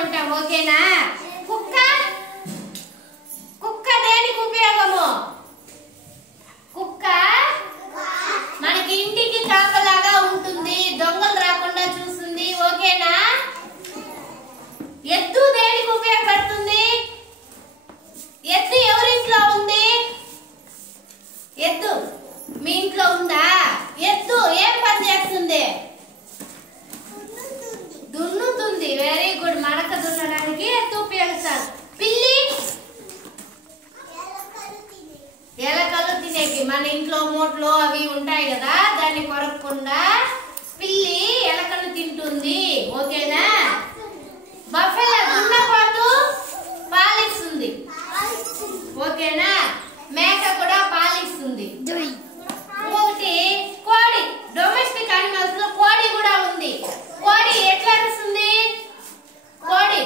ఉంటాం. ఓకేనా? కుక్క కుక్క దేనికి ఉపయోగము? కుక్క మనకి ఇంటికి కాపలాగా ఉంటుంది, దొంగలు రాకుండా చూస్తుంది. ఓకేనా? ఎద్దు దేనికి ఉపయోగపడుతుంది? ఎద్దు ఎవరింట్లో ఉంది? ఎద్దు మీ ఇంట్లో ఉందా? ఎద్దు ఏం పని చేస్తుంది? దున్నుతుంది. Very good. మడక దున్నడానికి ఎద్దు ఉపయోగిస్తారు. పిల్లి ఎలకలు తినేకి, మన ఇంట్లో మూట్లు అవి ఉంటాయి కదా, దాన్ని కొరకకుండా పిల్లి ఎలకలు తింటుంది. ఓకేనా? బఫెలో దున్నపోతు పాలిస్తుంది. ఓకేనా? మేక కూడా పాలిస్తుంది. ఒకటి కోడి, డొమెస్టిక్ అనిమల్స్ లో కోడి కూడా ఉంది. కోడి ఎట్లా అరుస్తుంది? కోడి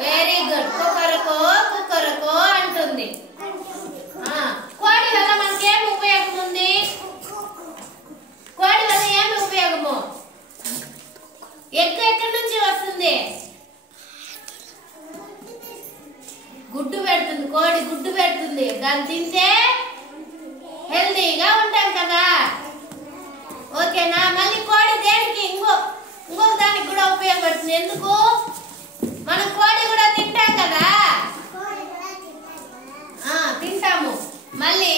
వెరీ గుడ్. కుక్కరకో కుక్కరకో అంటుంది. కోడి వల్ల మనకి ఏమి ఉపయోగం ఉంది? కోడి వల్ల ఏమి ఉపయోగము? ఎగ్ ఎక్కడి నుంచి వస్తుంది? గుడ్డు పెడుతుంది. కోడి గుడ్డు పెడుతుంది. దాన్ని తింటే హెల్తీగా ఉంటాం కదా. ఓకేనా? మళ్ళీ కోడి దేనికి ఇంకొక దానికి కూడా ఉపయోగపడుతుంది. ఎందుకు? మనం కోడి కూడా తింటాం కదా, తింటాము. మళ్ళీ